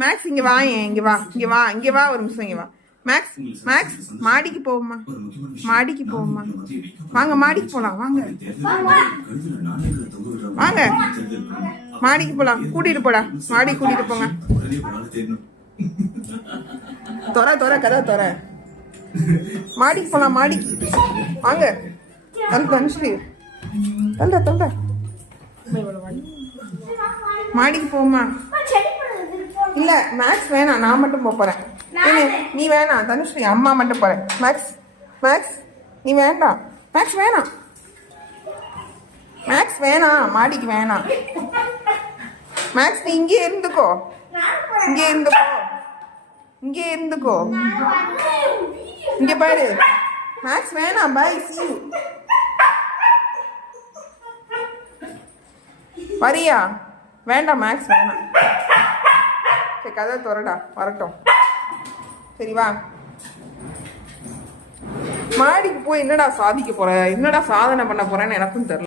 Maths இங்க வா, இங்க வா, இங்க வா, இங்க வா, ஒரு நிமிஷம் இங்க வா. மேக்ஸ், மேக்ஸ் மாடிக்கு போவோமா, மாடிக்கு போவோமா, வாங்க மாடிக்கு போலாம், வாங்க வாங்க மாடிக்கு போலாம், கூட்டிட்டு போடா, மாடி கூட்டிட்டு போங்க. தொற கதை தொற, மாடிக்கு போலாம், மாடிக்கு வாங்க. தனுஸ்ரீ தல்ற மாடிக்கு போமா. இல்ல மேக்ஸ் வேணாம், நான் மட்டும் போறேன். நீ வேணாம் தனுஸ்ரீ, அம்மா மட்டும் போறேன். மேக்ஸ், மேக்ஸ் நீ வேண்டாம், மேக்ஸ் வேணாம், மேக்ஸ் வேணாம், மாடிக்கு வேணாம். மேக்ஸ் நீ இங்கே இருந்துக்கோ, இங்கே இருந்துக்கோ, இங்கே இருந்துக்கோ, இங்க பாரு. மேக்ஸ் வேணாம், பை சி யூ. வரியா? வேண்டாம் மேக்ஸ் வேணாம். சரி கதை திறடா, வரட்டும். சரி வா. மாடிக்கு போய் என்னடா சாதிக்க போற, என்னடா சாதனை பண்ண போறேன்னு எனக்கும் தெரியல.